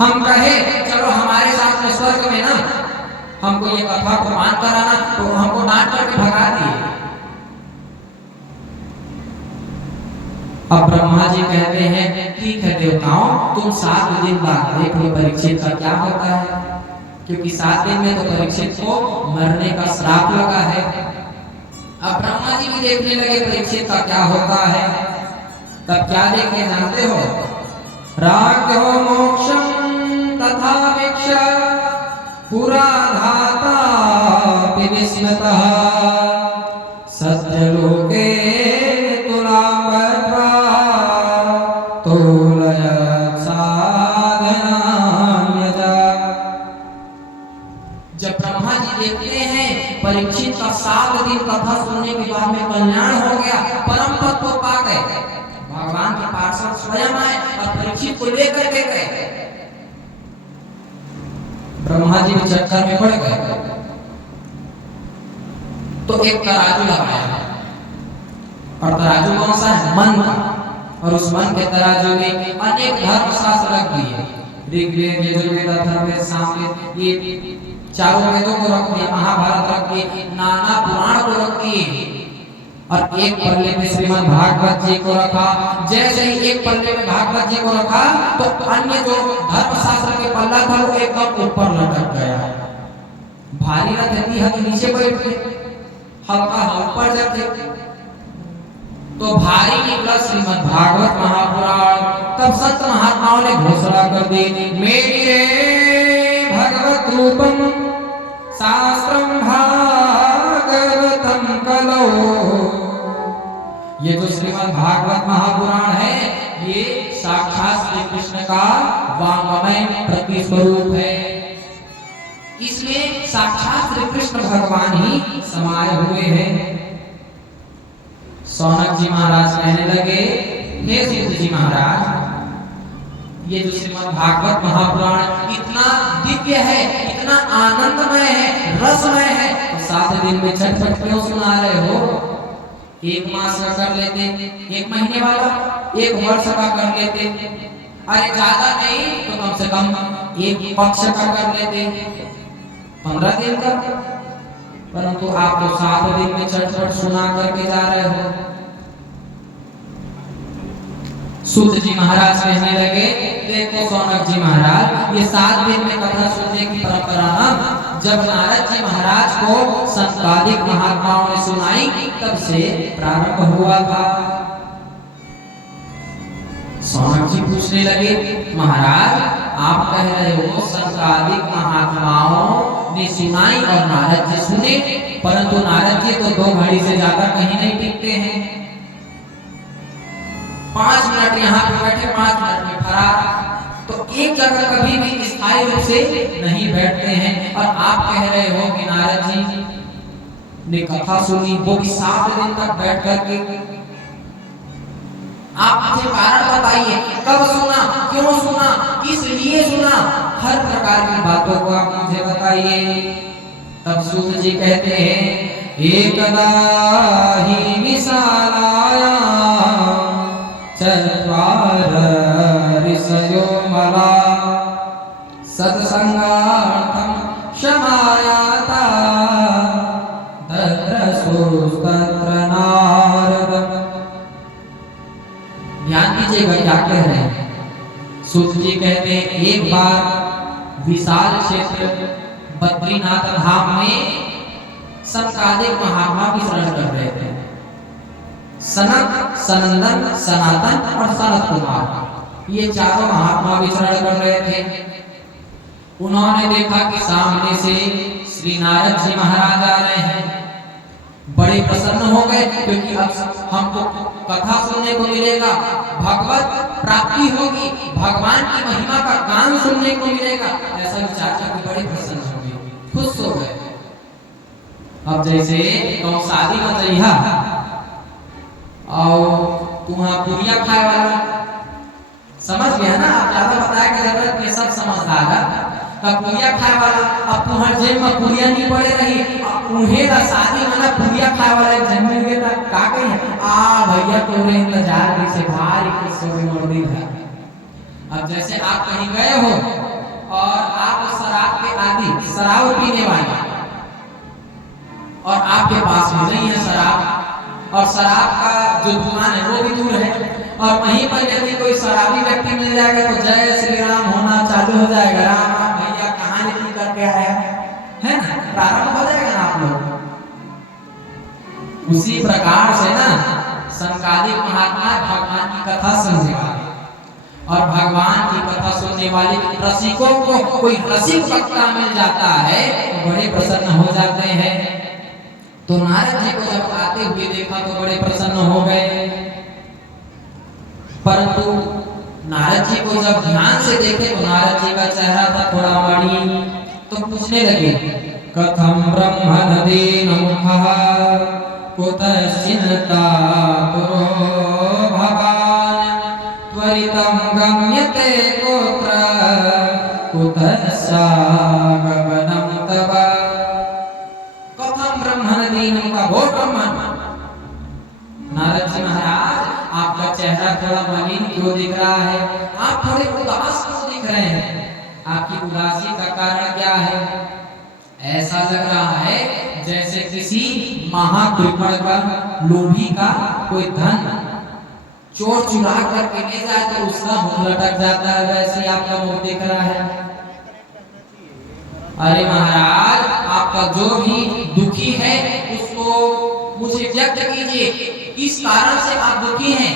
हम कहे चलो हमारे साथ में स्वर्ग में ना हमको ये कथा को पान कराना, तो हमको डांट करके भगा दिए। अब ब्रह्मा जी कहते हैं ठीक है देवताओं, तुम 7 दिन बाद देख लो परीक्षित का क्या होता है, क्योंकि 7 दिन में तो परीक्षित को मरने का श्राप लगा है। अब ब्रह्मा जी भी देखने लगे परीक्षित का क्या होता है। तब क्या देखे जानते हो? राग हो मोक्षम तथा यक्ष पुरा धाता विस्मतः सत्यलोके तुलाम्बत्वा तोलयत् साधनान्यथा। जब ब्रह्मा जी देखते हैं परीक्षित का 7 दिन कथा सुनने के बाद में कल्याण हो गया, परम पद को पा गए, भगवान के पार्षद स्वयं आए और परीक्षित को लेकर के गए। ब्रह्मा जी के चक्कर में पड़ गए तो एक तराजू लगाया, और तराजू कौन सा है? मन का। और उस मन के तराजू में अनेक धर्मशास्त्र रख दिए, ऋग्वेद, यजुर्वेद, अथर्ववेद, सामवेद, ये चारों वेदों को रख दिया, महाभारत रख दिए, नाना पुराण को रख दिए, और एक पल्ले में श्रीमद् भागवत जी को रखा। जैसे ही एक पल्ले में भागवत जी को रखा तो अन्य जो धर्मशास्त्र के पल्ला था वो एकदम ऊपर लटक गया। भारी रथ है तो नीचे बैठ गए, हल्का ऊपर जाते तो भारी निकला श्रीमद् भागवत महापुराण। तब संत महात्माओं ने घोषणा कर दी, मेरी रे भगवत रूपम शास्त्रम भागवतम कलो। ये जो श्रीमद् भागवत महापुराण है ये साक्षात श्री कृष्ण का वांगमय प्रतिस्वरूप है, इसमें साक्षात श्री कृष्ण भगवान ही समाये हुए हैं। सौनक जी महाराज कहने लगे, हे सूत जी महाराज, ये जो श्रीमद् भागवत महापुराण इतना दिव्य है, इतना आनंदमय है, रसमय है, तो 7 दिन में झटपट क्यों सुना रहे हो? 1 मास का कर लेते, 1 महीने वाला, 1 वर्ष का कर लेते, अरे ज्यादा नहीं तो कम से कम 1 पक्ष का कर लेते, 15 दिन का। परंतु आप तो 7 दिन में झटपट सुना करके जा रहे हो। सूत जी महाराज कहने लगे, देखो सौनक जी महाराज, ये 7 दिन में कथा सुनने की परंपरा ना जब नारद जी महाराज को संकादिक महात्माओं ने सुनाई तब से प्रारंभ हुआ था। सौनक जी पूछने लगे, महाराज आप कह रहे हो संकादिक महात्माओं ने सुनाई और नारद जी सुने, परंतु नारद जी तो 2 घड़ी से ज्यादा कहीं नहीं टिकते हैं। 5 मिनट यहाँ पे बैठे, 5 मिनट में फरार, तो एक जगह कभी भी स्थायी रूप से नहीं बैठते हैं। और आप कह रहे हो कि नारद जी ने कथा सुनी, वो भी 7 दिन तक बैठ करके। आप मुझे कारण बताइए, कब सुना, क्यों सुना, किस लिए सुना, हर प्रकार की बातों को आप मुझे बताइए। तब सूत जी कहते हैं, एकदा ही विशालाया चत्वार ऋषयो मला सत्संगार्थम क्षमायाता तत्र सुस्तत्र नारद। ध्यान कीजिएगा क्या कह रहे हैं। सूत जी कहते हैं, एक बार विशाल क्षेत्र बद्रीनाथ धाम में संकादिक महात्मा की शरण कर रहे थे। सनक, सनंदन, सनातन और सनत कुमार, ये चारों महात्मा विचरण कर रहे थे। उन्होंने देखा कि सामने से श्री नारद जी महाराज आ रहे हैं। बड़े प्रसन्न हो गए, क्योंकि अब हमको कथा सुनने को मिलेगा, भगवत प्राप्ति होगी, भगवान की महिमा का गान सुनने को मिलेगा। ऐसा विचार करके बड़े प्रसन्न हो गए, खुश हो गए। अब जैसे तुम शादी में जइहा और तुम्हारा पुरिया खाए वाला, समझ गया ना, आप ज्यादा बताया कि जरूरत में सब समझदार है। तब पुरिया खाए वाला, अब तुम्हारे जेब में पुरिया नहीं पड़े रही, उन्हें ला शादी में ना पुरिया खाए वाला एक जन्म मिल गया, का कहीं आ भैया तोरे इंतजार से भारी कुछ सोई मर्दी है। अब जैसे आप कहीं गए हो और आप शराब के आदि, शराब पीने वाले, और आपके पास में नहीं है शराब, और शराब का जो दुकान है वो भी दूर है, और वहीं पर यदि कोई शराबी व्यक्ति मिल जाएगा तो जय श्री राम होना चालू हो जाएगा, राम राम भैया कहाँ निकल करके आया है ना, प्रारंभ हो जाएगा ना आप लोग। उसी प्रकार से ना संकादिक महात्मा भगवान की कथा सुनने वाले, और भगवान की कथा सुनने वाले रसिकों को कोई रसिक वक्ता मिल जाता है तो बड़े प्रसन्न हो जाते हैं। तो नारद जी को जब आते हुए देखा तो बड़े प्रसन्न हो गए, परंतु नारद जी को जब ध्यान से देखे तो नारद जी का चेहरा था थोड़ा मणि। तो पूछने लगे, कथम ब्रह्मण दीन मुखः कुतश्चिन्ता पुरो भवान् त्वरितं गम्यते गोत्र कुतश्चागमनं तव। कथम ब्रह्मण दीन मुखः, वो ब्रह्मण नारद जी महाराज आपका चेहरा थोड़ा मलिन क्यों दिख रहा है, आप थोड़े उदास क्यों दिख रहे हैं, आपकी उदासी का कारण क्या है? ऐसा लग रहा है जैसे किसी महाकृपण का, लोभी का कोई धन चोर चुरा करके ले जाए तो उसका मुख लटक जाता है, वैसे आपका मुख दिख रहा है। अरे महाराज, आपका जो भी दुखी है उसको मुझे व्यक्त कीजिए, किस कारण से आप दुखी हैं।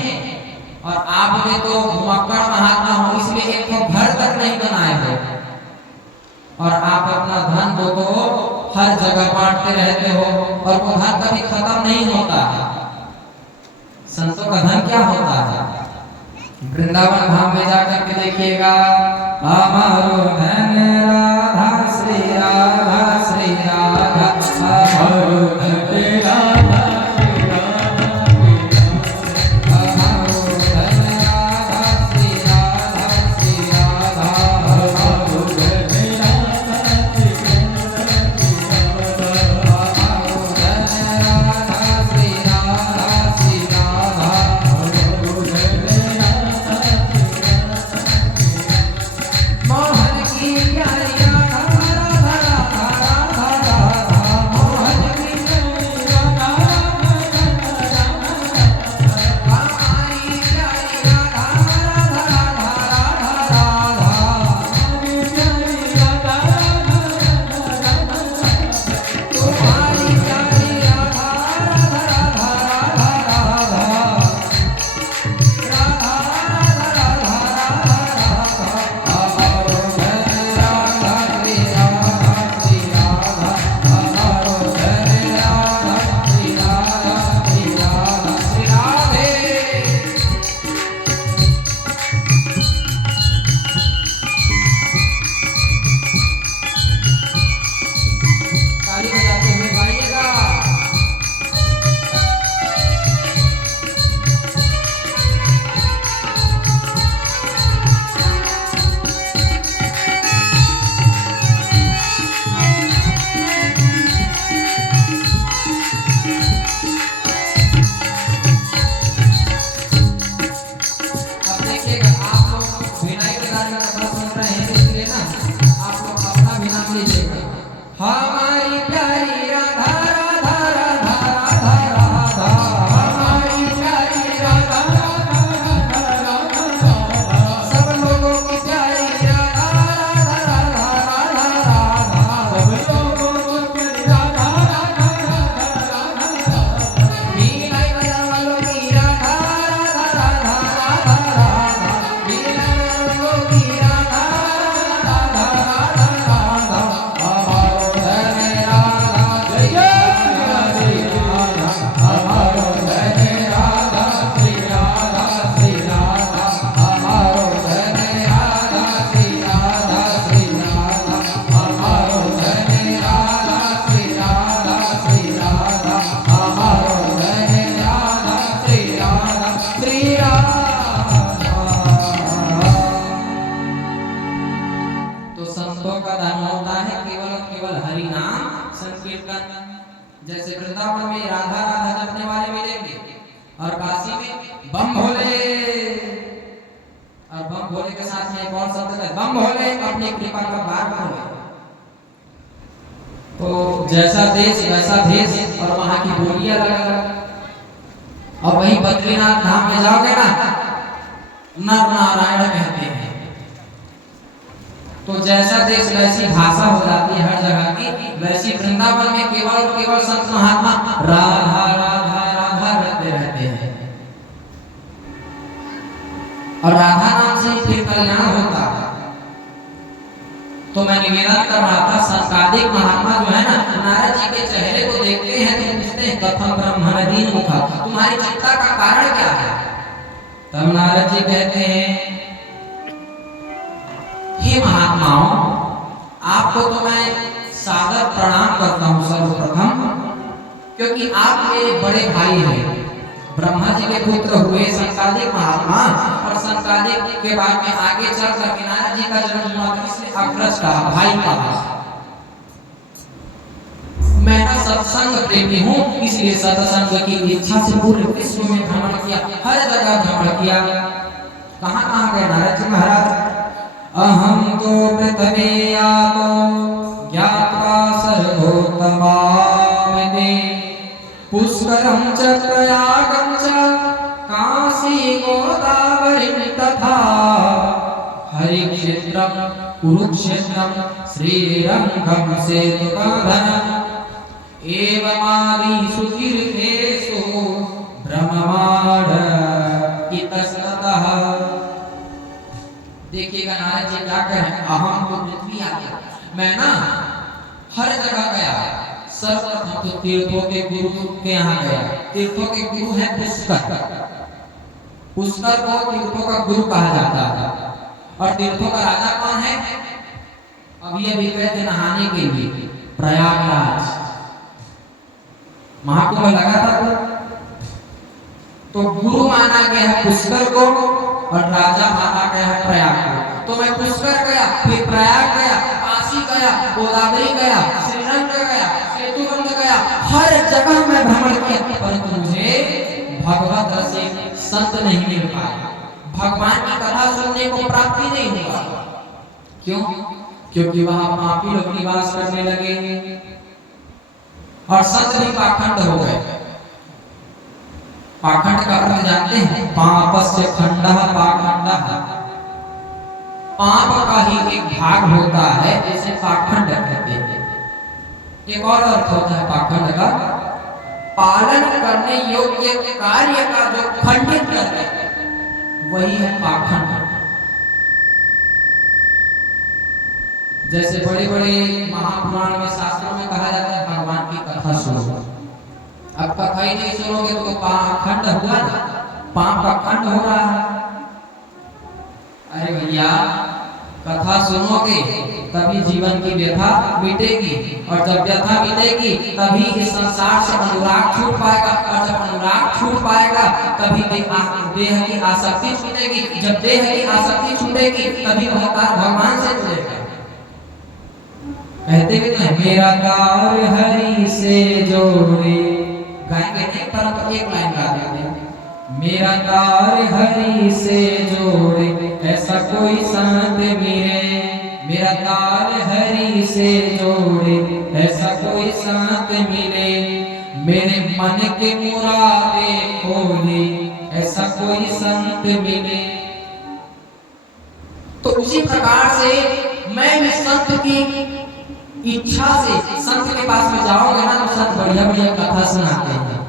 और आपने तो घुमक्कड़ महात्मा हो इसलिए एक तो घर तक नहीं बनाए हो, और आप अपना धन तो हर जगह बांटते रहते हो, और वो धन कभी खत्म नहीं होता है। संतों का धन क्या होता है? वृंदावन धाम में जाकर के देखिएगा, हमारो धन राधा श्री राधा श्री राधा, हमारो धन राधा श्री राधा, हमारो धन राधा श्री राधा श्री राधा, हमारो धन राधा श्री राधा श्री राधा श्री राधा, मोहन की प्यारी राधा राधा राधा राधा, मोहन की प्यारी राधा राधा राधा, हमारी प्यारी राधा राधा राधा राधा, हमारी प्यारी राधा राधा राधा, तुम्हारी प्यारी राधा राधा राधा राधा, ताली बजाते हुए गाइएगा। अब देखिएगा, आप लोग विनायक के गाने का कथा सुन रहे हैं इसलिए ना आप लोग अपना भी नाम लीजिएगा। हमारी प्यारी राधा राधा राधा राधा राधा, हमारी प्यारी राधा राधा राधा राधा, सब लोगों की प्यारी राधा राधा राधा राधा राधा, सब लोगों की प्यारी राधा राधा राधा राधा, मीनाई बजाने वालों की राधा राधा राधा राधा, मीनाई बजाने वालों की राधा राधा राधा राधा, हमारो धन राधा जय श्री राधा, हमारो धन राधा श्री राधा श्री राधा, हमारो धन राधा श्री राधा श्री राधा, हमारो धन राधा श्री राधा श्री राधा, हमारो धन राधा श्री राधा श्री राधा। तो संतों का धर्म होता है केवल और केवल हरि नाम संकीर्तन। जैसे वृंदावन में राधा राधा जपने वाले मिलेंगे, और काशी में बम भोले, और बम भोले के साथ में एक और शब्द है बम भोले अपनी कृपा का बार भोले। तो जैसा देश वैसा भेष, और वहां की बोलियां अलग अलग। और वहीं बद्रीनाथ धाम में जाओगे ना, नर नारायण कहते हैं। तो जैसा देश वैसी भाषा हो जाती है हर जगह की, वैसी वृंदावन में केवल और केवल संत महात्मा राधा राधा राधा करते रहते हैं, और राधा नाम से कल्याण होता है। तो मैं निवेदन कर रहा था, संकादिक महात्मा जो है ना, नारद जी के चेहरे को देखते हैं तो पूछते हैं कथम ब्रह्मणदीन मुखा, तुम्हारी चिंता का कारण क्या है? तब नारद जी कहते हैं, हे महात्माओं, आपको तो मैं सादर प्रणाम करता हूँ सर्वप्रथम, क्योंकि आप मेरे बड़े भाई हैं। ब्रह्मा जी के पुत्र हुए संकादिक महात्मा, और संकादिक के बाद में आगे चल कर नारद जी का जन्म हुआ, इसलिए अग्रज कहा, भाई कहा। मैं ना सत्संग प्रेमी हूँ, इसलिए सत्संग की इच्छा से पूरे विश्व में भ्रमण किया, हर जगह भ्रमण किया। कहाँ कहाँ गए नारद जी महाराज? अहम तो पृथ्वी आपो ज्ञात्वा सर्वोत्तमामिति पुष्करं च प्रयागं च काशी गोदावरीं तथा हरिक्षेत्रं कुरुक्षेत्रं श्रीरंगं सेतुबन्धनम् एवमादिषु तीर्थेषु भ्रममाण इतस्ततः। देखिएगा नारद जी क्या कह रहे हैं, अहम तो पृथ्वी आ गया, मैं ना हर जगह गया। सर्वप्रथम तो तीर्थों के गुरु के यहाँ गया। तीर्थों के गुरु है पुष्कर। पुष्कर को तीर्थों का गुरु कहा जाता है। और तीर्थों का राजा कौन है? अभी अभी गए थे नहाने के लिए प्रयागराज, महाकुंभ लगा था, तो गुरु माना गया है पुष्कर को और राजा माना गया है प्रयाग को। तो मैं पुष्कर गया, फिर प्रयाग गया, काशी गया, गोदावरी गया, श्रीरंग गया, सेतुबंध गया, हर जगह मैं भ्रमण किया, परंतु मुझे भगवत रसिक संत नहीं मिल पाए, भगवान की कथा सुनने को प्राप्ति नहीं हुआ। क्यों? क्योंकि वहां पापी लोग निवास करने लगे और संत भी पाखंड हो गए। पाखंड का अर्थ जानते हैं? पापस्य खंडः पाखंडः। पाप का ही एक भाग होता है, जिसे पाखंड कहते हैं। एक और अर्थ होता है पाखंड का, पालन करने योग्य कार्य का जो खंडित करते हैं, वही है पाखंड। जैसे बड़े बड़े महापुराण में, शास्त्रों में कहा जाता है भगवान की कथा सुनो। अब कथा ही नहीं सुनोगे तो पाखंड हुआ ना, पाप का खंड हो रहा है। अरे भैया, कथा सुनोगे तभी जीवन की व्यथा मिटेगी, और जब व्यथा मिटेगी तभी इस संसार से अनुराग छूट पाएगा, और जब अनुराग छूट पाएगा तभी देह की आसक्ति छूटेगी। जब देह की आसक्ति छूटेगी तभी भगवान से जुड़ेगा। कहते भी तो है, मेरा कार्य हरि से जोड़े, गाएंगे नहीं परंतु एक लाइन गा देते हैं, मेरा कार्य हरि से जोड़े ऐसा कोई संत मिले, मेरा कार्य हरि से जोड़े ऐसा कोई संत मिले, मेरे मन के मुरादे खोले ऐसा कोई संत मिले। तो उसी प्रकार से मैं भी संत की इच्छा से संत के पास में जाओगे ना, तो संत बढ़िया बढ़िया कथा सुनाते हैं,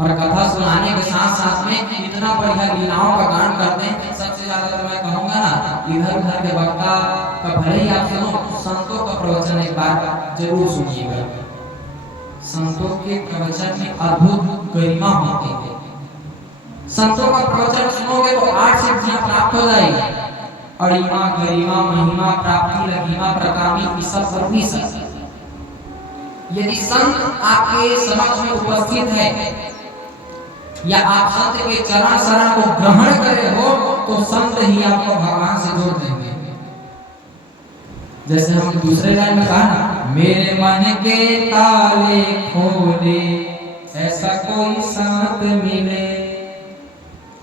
और कथा सुनाने के साथ साथ में इतना बढ़िया लीलाओं का गान करते हैं। सबसे ज्यादा तो मैं कहूंगा ना, इधर उधर के वक्ता का भले ही आप सुनो, संतों का प्रवचन एक बार जरूर सुनिएगा। संतों के प्रवचन में अद्भुत गरिमा होती है। संतों का प्रवचन सुनोगे तो 8 सिद्धियां प्राप्त हो जाएगी, अड़िमा गरिमा महिमा प्राप्ति लघिमा प्रकामी सब। यदि संत आपके समक्ष में उपस्थित है या आप संत के चरण शरण को ग्रहण करे हो, तो संत ही आपको भगवान से जोड़ देंगे। जैसे हम दूसरे लाइन में कहा ना, मेरे मन के ताले खोले ऐसा कोई संत मिले।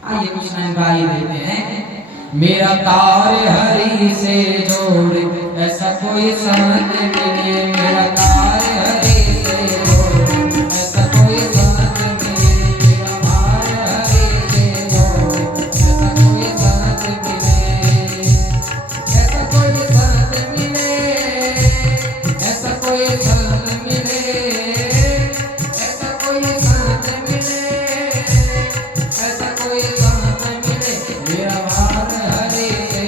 आइए कुछ लाइन गा ही देते हैं, मेरा तार हरि से जोड़े ऐसा कोई संत मिले, मेरा तार हरि से जोड़े ऐसा कोई संत मिले, मेरा तार हरि से जोड़े ऐसा कोई संत मिले, ऐसा कोई संत मिले, ऐसा कोई संत मिले, ऐसा कोई संत मिले, ऐसा कोई संत मिले, मेरा तार हरि से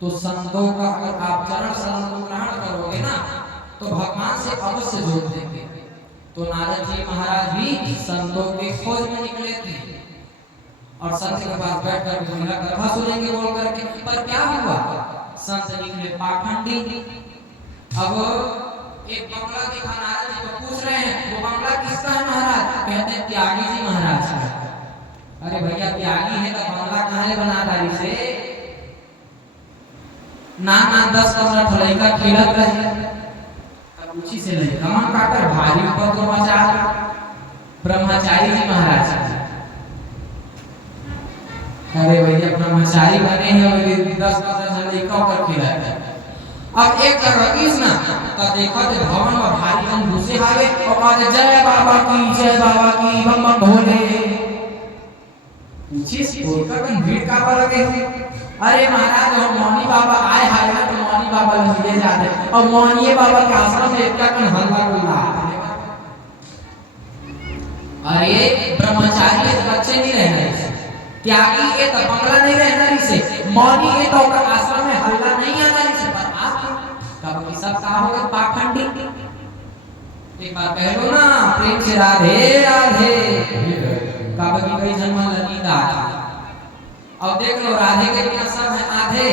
तो संतों का अगर आप चरण शरण को ग्रहण करोगे ना तो भगवान से अवश्य जोड़ देंगे। तो नारद जी महाराज भी संतों के खोज में निकले थे और संत के पास बैठ कर उनका कथा सुनेंगे बोल करके। पर क्या हुआ, संत निकले पाखंडी। अब एक बंगला दिखा, नारद जी को पूछ रहे हैं वो बंगला किसका है महाराज? कहते हैं त्यागी जी महाराज का। अरे भैया त्यागी है तो बंगला कहाँ ले बना रही से? ना 10-15 लड़का खेलत रहे, उसी से लड़का मन काकर भारी ऊपर को मचा ब्रह्मचारी जी महाराज। अरे भैया ब्रह्मचारी बने हैं और 10-15 लड़का ऊपर खेलत है। अब एक तरकीस ना तो देखा तो भवन में भारी जन घुसे आवे और कहते जय बाबा की बम बम भोले। पूछी बोलकर भीड़ का लगे। अरे महाराज हम मौनी बाबा आए हाय ना तो मौनी बाबा ले जाते और मौनी बाबा के आश्रम में इतना कन हल्ला गुल्ला। अरे ब्रह्मचारी के बच्चे नहीं रहने, त्यागी के तो बंगला नहीं रहना से, मौनी के तो आश्रम में हल्ला नहीं आना से। पर आप कब की सब का हो गए पाखंडी। एक बार कह लो ना प्रेम से राधे राधे, कब की कई जन्म लगी दादा। और देख लो राधे के बिना सब है आधे,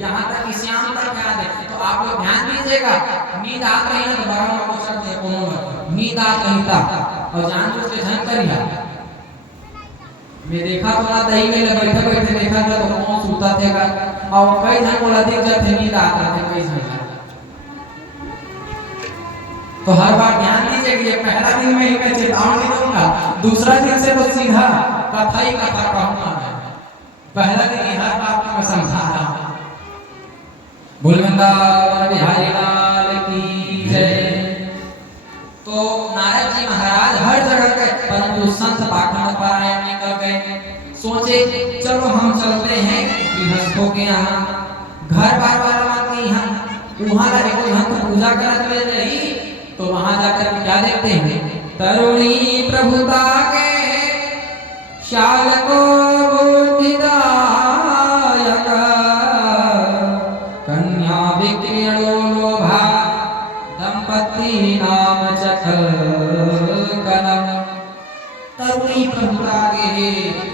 यहाँ तक कि श्याम तक आधे। तो आप लोग ध्यान दीजिएगा, नींद आ रही है तो बारह लोगों से कोनो नींद आ रही था और जान बुझ के झन करिया। मैं देखा तो ना दही में बैठे बैठे देखा था तो कौन सूता थे और कई जन बोला देख जाते नींद आता थे कई जन। तो हर बार ध्यान दीजिए कि ये पहला दिन में ही मैं चेतावनी दूंगा, दूसरा दिन से तो सीधा कथा ही कथा कहूंगा। पहला दिन ही हर बात में समझा रहा हूं। बोल वृंदावन बिहारी लाल की जय। तो नारद जी महाराज हर जगह गए परंतु संत पाखंड पारायण निकल गए। सोचे चलो हम चलते हैं गृहस्थों के यहाँ, घर बार बार के यहाँ, वहां जाके हम पूजा करत में रही। तो वहां जाकर क्या देखते हैं, तरुणी प्रभुता के शाल को बुद्धिदायक कन्या विक्रीणो लोभा दंपति नाम चखल कलम। तरुणी प्रभुता के,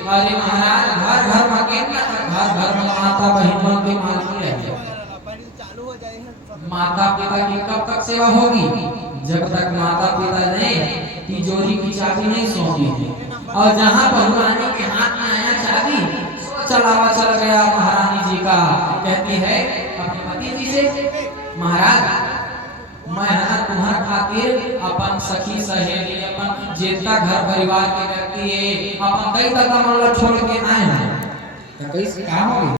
अरे महाराज घर घर में केतना घर घर में माता बहन के मालूम है। माता पिता की कब तक सेवा होगी? जब तक माता पिता ने तिजोरी की चाबी नहीं सौंपी थी। और जहाँ बहुरानी के हाथ में आया चाबी, चलावा चल गया महारानी जी का। कहती है अपने पति जी से, महाराज मैं है तुम्हारे खातिर अपन सखी सहेली अपन जितना घर परिवार के व्यक्ति है अपन कई तक छोड़ के आए हैं। तो कैसे क्या होगी?